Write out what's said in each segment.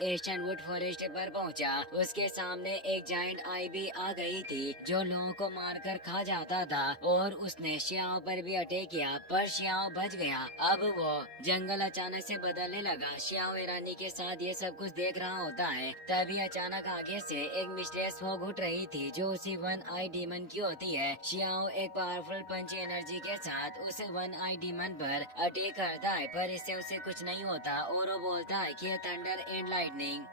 Asian would forest पर पहुंचा। उसके सामने एक जायंट आई भी आ गई थी जो लोगों को मारकर खा जाता था और उसने शियाओ पर भी अटैक किया, पर शियाओ बच गया। अब वो जंगल अचानक से बदलने लगा। शियाओ ईरानी के साथ ये सब कुछ देख रहा होता है। तभी अचानक आगे से एक मिस्टीरियस फॉग उठ रही थी जो उसी वन आई डीमन की होती है। शियाओ एक पावरफुल पंच एनर्जी के साथ उस वन आई डीमन पर अटैक करता है, पर इससे उसे कुछ नहीं होता और वो बोलता है कि thunder and lightning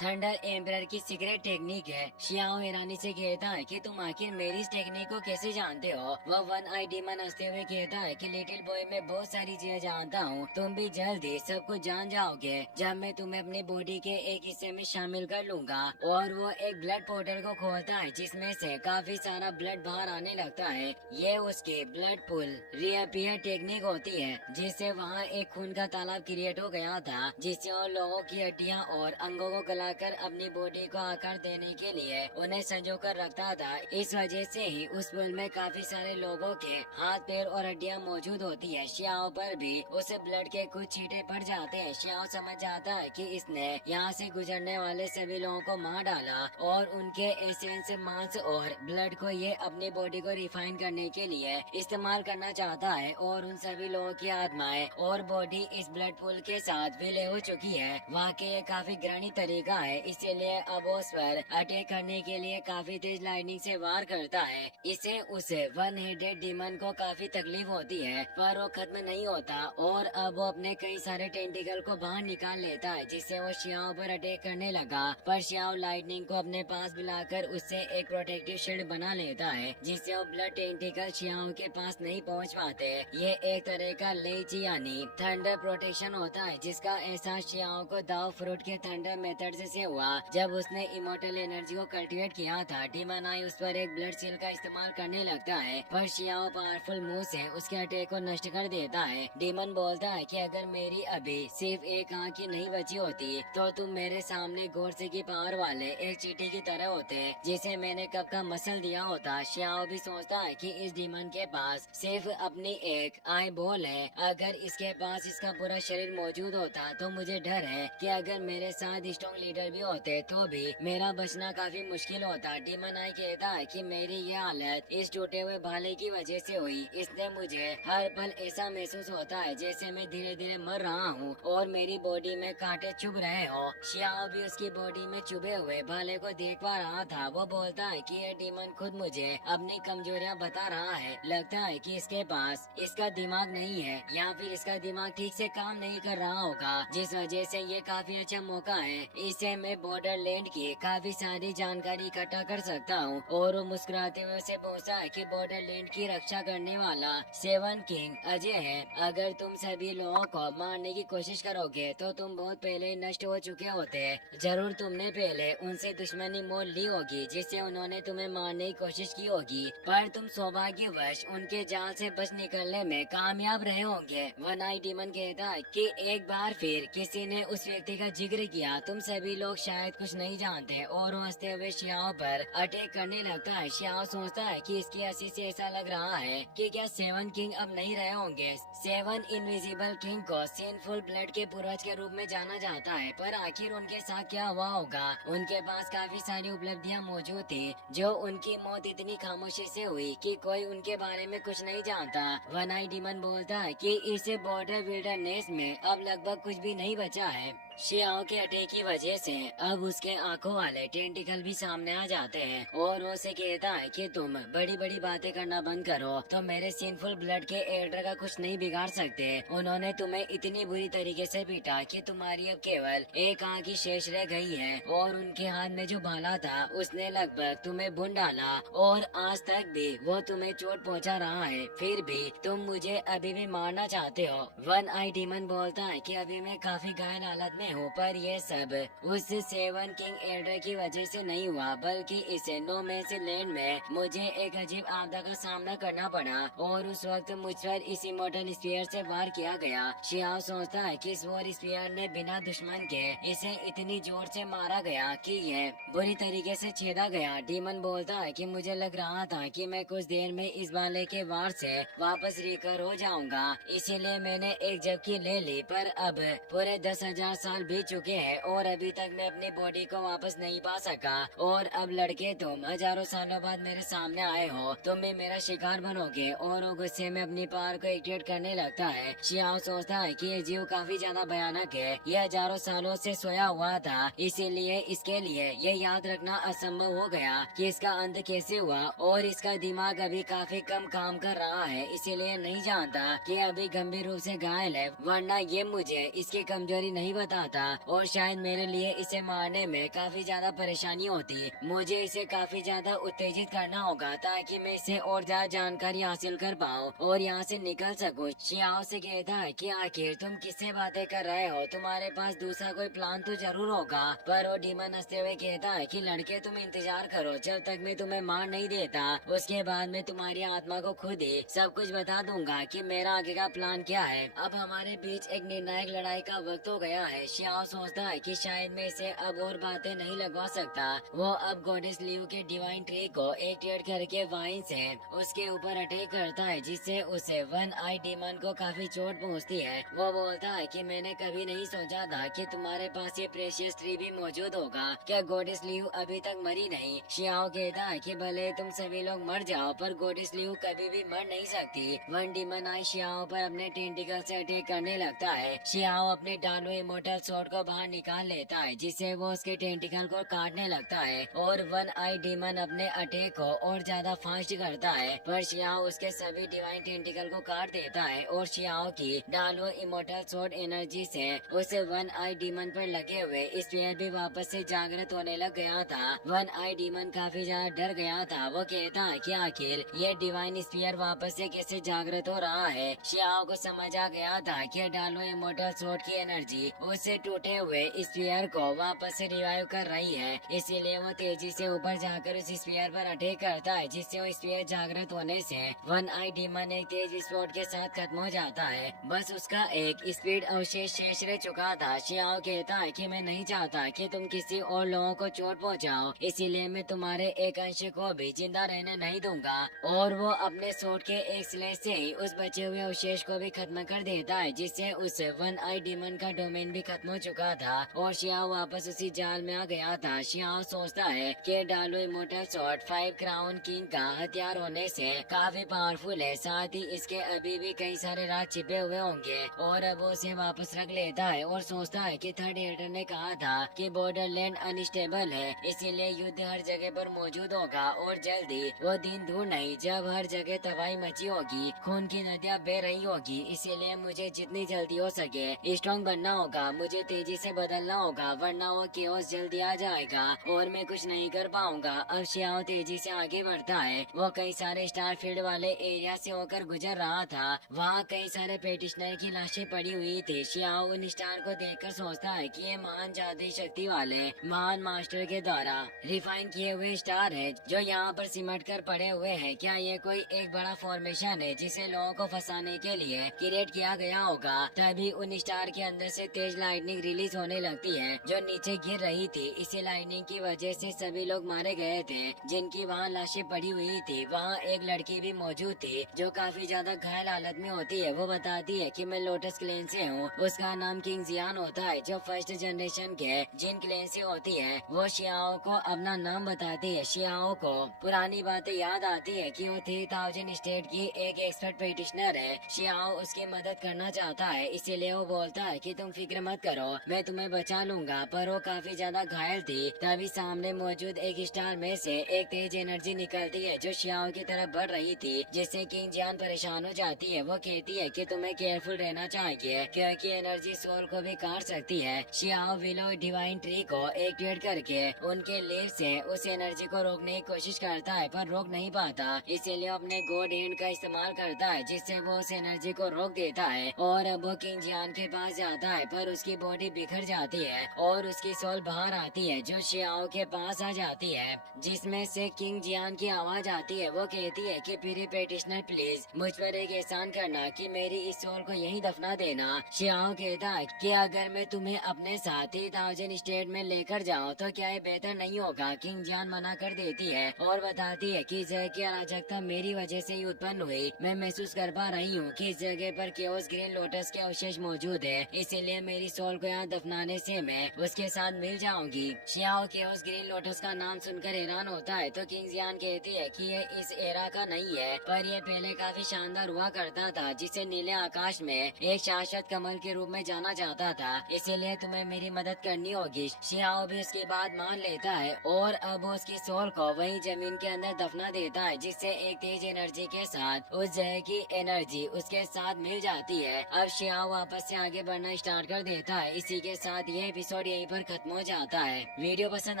thunder emperor की सीक्रेट टेक्निक है। शियाओ ईरानी से कहता है कि तुम आखिर मेरी इस टेक्निक को कैसे जानते हो। वह वन आई डीमन हंसते हुए कहता है कि लिटिल बॉय, मैं बहुत सारी चीजें जानता हूँ, तुम भी जल्दी सब कुछ जान जाओगे जब मैं तुम्हें अपनी बॉडी के एक हिस्से में शामिल कर लूंगा। और वो एक ब्लड पोर्टल को खोलता है जिसमें से काफी सारा ब्लड बाहर आने लगता है। ये उसकी ब्लड पुल रीअपियर टेक्निक होती है, जिससे वहाँ एक खून का तालाब क्रिएट हो गया था, जिससे उन लोगों की हड्डियाँ और अंगों को गलाकर अपनी बॉडी को आकार देने के लिए उन्हें संजो कर रखता था। इस वजह से ही उस पुल में काफी सारे लोगों के हाथ पैर और हड्डियाँ मौजूद होती है। शियाओ पर भी उसे ब्लड के कुछ छींटे पड़ जाते हैं। शियाओ समझ जाता है कि इसने यहाँ से गुजरने वाले सभी लोगों को मार डाला और उनके एसेंस, मांस और ब्लड को ये अपनी बॉडी को रिफाइन करने के लिए इस्तेमाल करना चाहता है। और उन सभी लोगों की आत्माएं और बॉडी इस ब्लड पुल के साथ विलय हो चुकी है। वाकई ये काफी घृणित तरीका है, इसीलिए अब उस पर अटैक करने के लिए काफी तेज लाइटनिंग से वार करता है। इसे उस वन हेडेड डीमन को काफी तकलीफ होती है, पर वो खत्म नहीं होता और अब वो अपने कई सारे टेंटिकल को बाहर निकाल लेता है, जिससे वो शियाओ पर अटैक करने लगा। पर शियाओ लाइटनिंग को अपने पास बुलाकर उससे एक प्रोटेक्टिव शील्ड बना लेता है, जिससे वो ब्लड टेंटिकल शियाओ के पास नहीं पहुंच पाते। ये एक तरह का लेची यानी थंडर प्रोटेक्शन होता है, जिसका एहसास शियाओ को दाव फ्रूट के थंडर मेथड से हुआ जब उसने इमोर्टल एनर्जी को कल्टीवेट किया था। डीमन आई उस पर एक ब्लड सील का इस्तेमाल करने लगता है, पर शियाओ पावरफुल मूव से उसके अटैक को नष्ट कर देता है। डीमन बोलता है कि अगर मेरी अभी सिर्फ एक आंख ही नहीं बची होती तो तुम मेरे सामने गोरसे की पावर वाले एक चींटी की तरह होते जिसे मैंने कब का मसल दिया होता। शियाओ भी सोचता है कि इस डीमन के पास सिर्फ अपनी एक आई बॉल है, अगर इसके पास इसका पूरा शरीर मौजूद होता तो मुझे डर है कि अगर मेरे साथ स्ट्रॉन्ग लीडर भी होते तो भी मेरा बचना काफी मुश्किल होता। डीमन आई कहता है कि मेरी ये हालत इस टूटे हुए भाले की वजह से हुई, इसलिए मुझे हर पल ऐसा महसूस होता है जैसे मैं धीरे धीरे मर रहा हूँ और मेरी बॉडी में कांटे चुभ रहे हो। शियाओ भी उसकी बॉडी में चुभे हुए भाले को देख पा रहा था। वो बोलता है कि ये डीमन खुद मुझे अपनी कमजोरियाँ बता रहा है। लगता है कि इसके पास इसका दिमाग नहीं है या फिर इसका दिमाग ठीक से काम नहीं कर रहा होगा, जिस वजह से ये काफी अच्छा मौका है। इससे मैं बॉर्डरलैंड की काफी सारी जानकारी इकट्ठा कर सकता हूँ। और वो मुस्कुराते हुए उसे पूछता है कि बॉर्डरलैंड की रक्षा करने वाला सेवन किंग अजय है। अगर तुम सभी लोगों को मारने की कोशिश करोगे तो तुम बहुत पहले नष्ट हो चुके होते। जरूर तुमने पहले उनसे दुश्मनी मोल ली होगी जिससे उन्होंने तुम्हें मारने की कोशिश की होगी, पर तुम सौभाग्यवश उनके जाल से बच निकलने में कामयाब रहे होंगे। वन आई डीमन कहता है कि एक बार फिर किसी ने उस व्यक्ति का जिक्र किया, तुम सभी लोग शायद कुछ नहीं जानते। और हंसते हुए शियाओ पर अटैक करने लगता है। शियाओ सोचता है कि इसकी हंसी से ऐसा लग रहा है कि क्या सेवन किंग अब नहीं रहे होंगे। सेवन इनविजिबल किंग को सिनफुल ब्लड के पूर्वज के रूप में जाना जाता है, पर आखिर उनके साथ क्या हुआ होगा। उनके पास काफी सारी उपलब्धियां मौजूद थी जो उनकी मौत इतनी खामोशी से हुई कि कोई उनके बारे में कुछ नहीं जानता। वन आई डीमन बोलता है कि इस बॉर्डर विल्डरनेस में अब लगभग कुछ भी नहीं बचा है। शियाओ के अटैक की वजह से अब उसके आंखों वाले टेंटिकल भी सामने आ जाते हैं और वो उसे कहता है कि तुम बड़ी बड़ी बातें करना बंद करो तो मेरे सिंफुल ब्लड के एल्डर का कुछ नहीं बिगाड़ सकते। उन्होंने तुम्हें इतनी बुरी तरीके से पीटा कि तुम्हारी अब केवल एक आंख ही शेष रह गई है और उनके हाथ में जो भाला था उसने लगभग तुम्हें भून डाला और आज तक भी वो तुम्हें चोट पहुंचा रहा है, फिर भी तुम मुझे अभी भी मारना चाहते हो। वन आई डीमन बोलता है कि अभी मैं काफी घायल हालत में हूँ, पर ये सब उस सेवन किंग एल्डर की वजह से नहीं हुआ, बल्कि इस नो मैंस लैंड में मुझे एक अजीब आपदा का सामना करना पड़ा और उस वक्त मुझ पर इस इमोर्टल स्पीयर से वार किया गया। शियाओ सोचता है कि इस वॉर स्पीयर ने बिना दुश्मन के इसे इतनी जोर से मारा गया कि यह बुरी तरीके से छेदा गया। डीमन बोलता है कि मुझे लग रहा था कि मैं कुछ देर में इस भाले के वार से वापस रिकवर हो जाऊंगा, इसीलिए मैंने एक झपकी ले ली, पर अब पूरे 10,000 साल साल बीत चुके हैं और अभी तक मैं अपनी बॉडी को वापस नहीं पा सका। और अब लड़के तुम हजारों सालों बाद मेरे सामने आए हो, तुम भी मेरा शिकार बनोगे। और वो गुस्से में अपनी पावर को एक्टिवेट करने लगता है। शियाओ सोचता है कि ये जीव काफी ज्यादा भयानक है, ये हजारों सालों से सोया हुआ था, इसीलिए इसके लिए ये याद रखना असंभव हो गया कि इसका अंत कैसे हुआ। और इसका दिमाग अभी काफी कम काम कर रहा है, इसीलिए नहीं जानता कि अभी गंभीर रूप से घायल है, वरना ये मुझे इसकी कमजोरी नहीं बताता और शायद मेरे लिए इसे मारने में काफी ज्यादा परेशानी होती। मुझे इसे काफी ज्यादा उत्तेजित करना होगा ताकि मैं इसे और ज्यादा जानकारी हासिल कर पाऊँ और यहाँ से निकल सकूँ। शियाओ से कहता है कि आखिर तुम किससे बातें कर रहे हो, तुम्हारे पास दूसरा कोई प्लान तो जरूर होगा। पर वो डीमन हंसते हुए कहता है कि लड़के तुम इंतजार करो, जब तक मैं तुम्हें मार नहीं देता उसके बाद मैं तुम्हारी आत्मा को खुद ही सब कुछ बता दूंगा कि मेरा आगे का प्लान क्या है। अब हमारे बीच एक निर्णायक लड़ाई का वक्त हो गया है। शियाओ सोचता है कि शायद मैं इसे अब और बातें नहीं लगवा सकता। वो अब गॉडेस लियू के डिवाइन ट्री को एक्टिवेट करके वाइन से उसके ऊपर अटैक करता है, जिससे उसे वन आई डीमन को काफी चोट पहुंचती है। वो बोलता है कि मैंने कभी नहीं सोचा था कि तुम्हारे पास ये प्रेशियस ट्री भी मौजूद होगा। क्या गॉडेस लियू अभी तक मरी नहीं? शियाओ कहता है कि भले तुम सभी लोग मर जाओ पर गॉडेस लियू कभी भी मर नहीं सकती। वन डीमन आई शियाओ पर अपने टेंटिकल से अटैक करने लगता है। शियाओ अपने डालो इमोर्टल स्वॉर्ड को बाहर निकाल लेता है, जिससे वो उसके टेंटिकल को काटने लगता है और वन आई डीमन अपने अटैक को और ज्यादा फास्ट करता है। पर शियाओ उसके सभी डिवाइन टेंटिकल को काट देता है और शियाओ की डालो इमोर्टल स्वॉर्ड एनर्जी से उसे वन आई डीमन पर लगे हुए स्फीयर भी वापस से जागृत होने लग गया था। वन आई डीमन काफी ज्यादा डर गया था। वो कहता है कि आखिर ये डिवाइन स्फीयर वापस से कैसे जागृत हो रहा है। शियाओ को समझ आ गया था कि डालो इमोर्टल स्वॉर्ड की एनर्जी उससे टूटे हुए स्फीयर को वापस से रिवाइव कर रही है, इसीलिए वो तेजी से ऊपर जाकर उस स्फीयर पर अटैक करता है, जिससे वो स्फीयर जागृत होने से वन आई डीमन एक तेज विस्फोट के साथ खत्म हो जाता है। बस उसका एक स्पीड अवशेष शेष रह चुका था। शियाओ कहता है कि मैं नहीं चाहता कि तुम किसी और लोगों को चोट पहुंचाओ, इसीलिए मैं तुम्हारे एक अंश को भी जिंदा रहने नहीं दूंगा। और वो अपने सोट के एक स्लेश से ही उस बचे हुए अवशेष को भी खत्म कर देता है, जिससे उस वन आई डीमन का डोमेन भी खत्म हो चुका था और शियाओ वापस उसी जाल में आ गया था। शियाओ सोचता है कि डालो इमोर्टल स्वॉर्ड 5 क्राउन किंग का हथियार होने से काफी पावरफुल है, साथ ही इसके अभी भी कई सारे राज छिपे हुए होंगे। और अब वो उसे वापस रख लेता है और सोचता है कि थर्ड एडिटर ने कहा था कि बॉर्डरलैंड अनस्टेबल है, इसीलिए युद्ध हर जगह पर मौजूद होगा और जल्दी वो दिन दूर नहीं जब हर जगह तबाही मची होगी, खून की नदियाँ बह रही होगी। इसीलिए मुझे जितनी जल्दी हो सके स्ट्रॉन्ग बनना होगा, मुझे तेजी से बदलना होगा, वरना वो केओस जल्दी आ जाएगा और मैं कुछ नहीं कर पाऊंगा। अब शियाओ तेजी से आगे बढ़ता है। वो कई सारे स्टार फील्ड वाले एरिया से होकर गुजर रहा था। वहाँ कई सारे पेटिशनर की लाशें पड़ी हुई थी। शियाओ उन स्टार को देखकर सोचता है कि ये महान जादुई शक्ति वाले महान मास्टर के द्वारा रिफाइन किए हुए स्टार है जो यहाँ पर सिमट कर पड़े हुए हैं। क्या ये कोई एक बड़ा फॉर्मेशन है जिसे लोगों को फंसाने के लिए क्रिएट किया गया होगा? तभी उन स्टार के अंदर से तेज लाइटनिंग रिलीज होने लगती है जो नीचे गिर रही थी। इसी लाइटनिंग की वजह से सभी लोग मारे गए थे जिनकी वहाँ लाशें पड़ी हुई थी। वहाँ एक लड़की भी मौजूद थी जो काफी ज्यादा घायल हालत में होती है। वो बताती है कि मैं लोटस क्लेन से हूँ। उसका नाम किंग जियान होता है जो फर्स्ट जनरेशन के जिन क्लेन से होती है। वो शियाओ को अपना नाम बताती है। शियाओ को पुरानी बातें याद आती है कि वो 3000 स्टेट की एक एक्सपर्ट पेटिशनर है। शियाओ उसकी मदद करना चाहता है, इसीलिए वो बोलता है कि तुम फिक्र मत करो, मैं तुम्हें बचा लूंगा। पर वो काफी ज्यादा घायल थी। तभी सामने मौजूद एक स्टार में से एक तेज एनर्जी निकलती है जो शियाओ की तरफ बढ़ रही थी, जिससे किंग जियान परेशान हो जाती है। वो कहती है कि तुम्हें केयरफुल रहना चाहिए क्योंकि एनर्जी सोल को भी काट सकती है। शियाओ विलो डिवाइन ट्री को एक्टिवेट करके उनके लीव से उस एनर्जी को रोकने की कोशिश करता है पर रोक नहीं पाता, इसीलिए अपने गॉड हैंड का इस्तेमाल करता है जिससे वो उस एनर्जी को रोक देता है। और अब वो किंग जियान के पास जाता है पर उसकी बॉडी बिखर जाती है और उसकी सोल बाहर आती है जो शियाओ के पास आ जाती है, जिसमें से किंग जियान की आवाज आती है। वो कहती है कि प्री पेटिशनर प्लीज मुझ पर एक एहसान करना कि मेरी इस सोल को यहीं दफना देना। शियाओ कहता है कि अगर मैं तुम्हें अपने साथ 3000 स्टेट में लेकर जाऊं तो क्या ये बेहतर नहीं होगा? किंग जियान मना कर देती है और बताती है कि जय की अराजकता मेरी वजह से ही उत्पन्न हुई। मैं महसूस कर पा रही हूँ कि इस जगह पर केओस ग्रीन लोटस के अवशेष मौजूद है, इसीलिए मेरी सोल को यहाँ दफनाने से मैं उसके साथ मिल जाऊंगी। शियाओ के उस ग्रीन लोटस का नाम सुनकर हैरान होता है तो किंग जियान कहती है कि ये इस एरा का नहीं है, पर यह पहले काफी शानदार हुआ करता था, जिसे नीले आकाश में एक शाश्वत कमल के रूप में जाना जाता था। इसीलिए तुम्हें मेरी मदद करनी होगी। शियाओ भी उसकी बात मान लेता है और अब उसकी सोल को वही जमीन के अंदर दफना देता है, जिससे एक तेज एनर्जी के साथ उस जगह की एनर्जी उसके साथ मिल जाती है। अब शियाओ वापस से आगे बढ़ना स्टार्ट कर देता है। इसी के साथ ये एपिसोड यहीं पर खत्म हो जाता है। वीडियो पसंद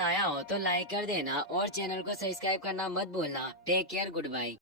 आया हो तो लाइक कर देना और चैनल को सब्सक्राइब करना मत भूलना। Take care, good bye.